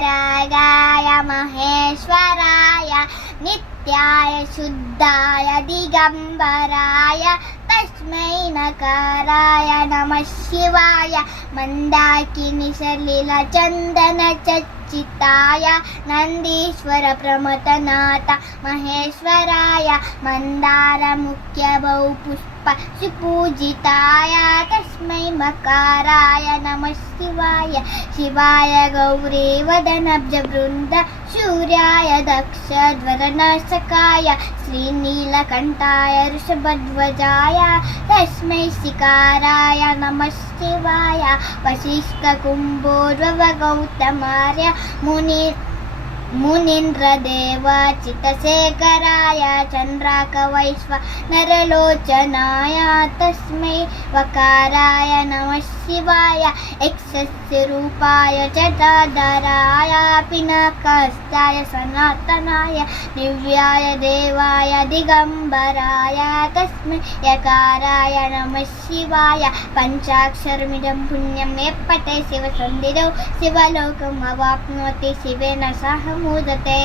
वितरागाय महेश्वराय नित्याय शुद्धाय दिगंबराय तस्मै नकाराय नमः शिवाय मंदाकिनी सलिल चंदन चच्चिताय नंदीश्वर प्रमथनाथ महेश्वराय मंदार मुख्य बहु पुष्प सुपूजिताय तस्मै मकाराय नमः शिवाय शिवाय गौरी वदनब्ज वृंद सूर्याय दक्षध्वरनाशकाय श्रीनीलकंठाय ऋषभध्वजाय तस्मै शिकाराय नमः शिवाय वसिष्ठ कुम्भोर्वव गौतमार्य मुनीन्द्रदेव चितशेखराय चन्द्राकवैश्व नरलोचनाय तस्मै वकाराय नमः शिवाय यक्षस्वरूपाय जटाधराय पिनाकस्ताय सनातनाय दिव्याय देवाय दिगंबराय तस्मै यकाराय नमः शिवाय पञ्चाक्षरमिदं पुण्यं यः पठेत् शिवसन्निधौ शिवलोकमवाप्नोति शिवेन सह मुदते।